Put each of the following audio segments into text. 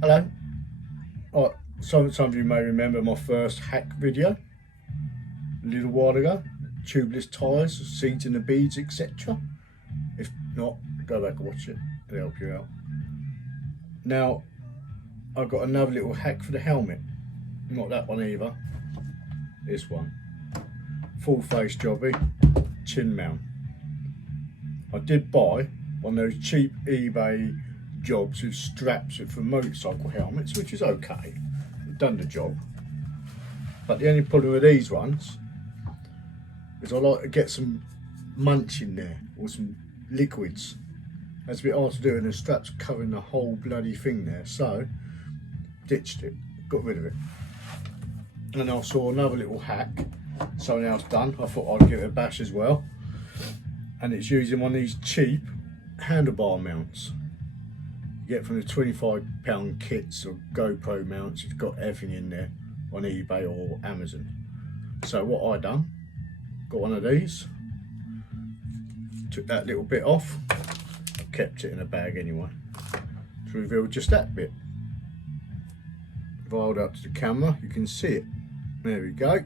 Hello. Oh, some of you may remember my first hack video a little while ago. Tubeless tyres, seats in the beads, etc. If not, go back and watch it. It'll help you out. Now, I've got another little hack for the helmet. Not that one either. This one. Full face jobby, chin mount. I did buy one of those cheap eBay jobs with straps for motorcycle helmets, which is okay. I've done the job. But the only problem with these ones is I like to get some munch in there, or some liquids. That's a bit hard to do, and the straps covering the whole bloody thing there. So, ditched it, got rid of it. And I saw another little hack someone else done. I thought I'd give it a bash as well. And it's using one of these cheap handlebar mounts. You get from the £25 kits or Gopro mounts. It's got everything in there on eBay or Amazon. So what I done, got one of these, took that little bit off. I kept it in a bag anyway to reveal just that bit. If I hold up to the camera, you can see it. There we go.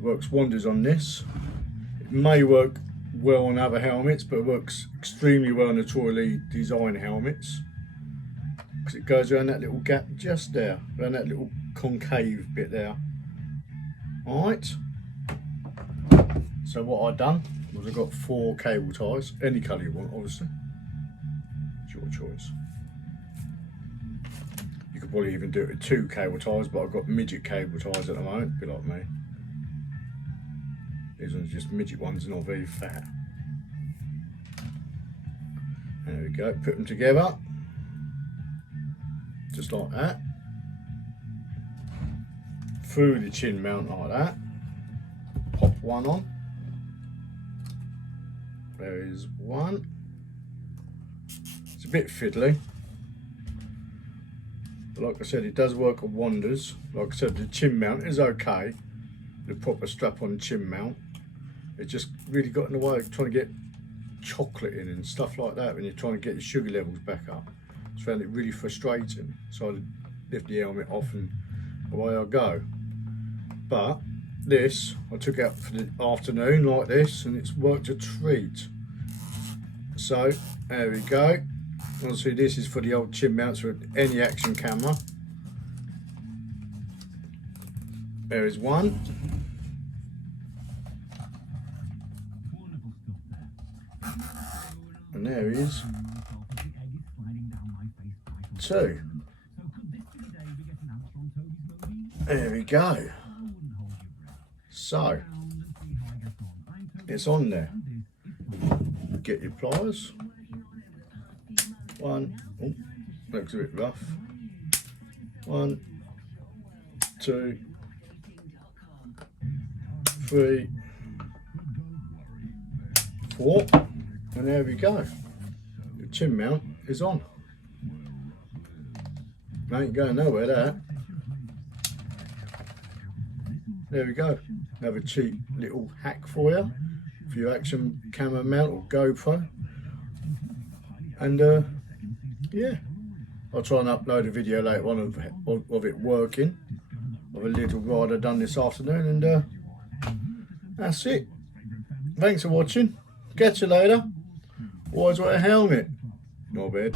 Works wonders on this. It may work well on other helmets, but it works extremely well on the Troy Lee design helmets, because it goes around that little gap just there, around that little concave bit there. Alright, so what I done was I got 4 cable ties, any colour you want obviously, it's your choice. You could probably even do it with 2 cable ties, but I've got midget cable ties at the moment, a bit like me. These ones are just midget ones, not very fat. There we go, put them together, just like that. Through the chin mount like that. Pop one on. There is one. It's a bit fiddly. But like I said, it does work wonders. Like I said, the chin mount is okay. The proper strap-on chin mount. It just really got in the way of trying to get chocolate in and stuff like that when you're trying to get your sugar levels back up. I just found it really frustrating. So I lift the helmet off and away I go. But this, I took out for the afternoon like this, and it's worked a treat. So there we go. Obviously this is for the old chin mounts with any action camera. There is one. And there is 2. There we go. So it's on there. Get your pliers. 1, oh, looks a bit rough. 1, 2, 3, 4, and there we go. The chin mount is on. Ain't going nowhere that. There we go. Another cheap little hack for you for your action camera mount or GoPro. And yeah, I'll try and upload a video later on of it working, of a little ride I've done this afternoon, and that's it. Thanks for watching. Catch you later. Always wear a helmet. Not bad.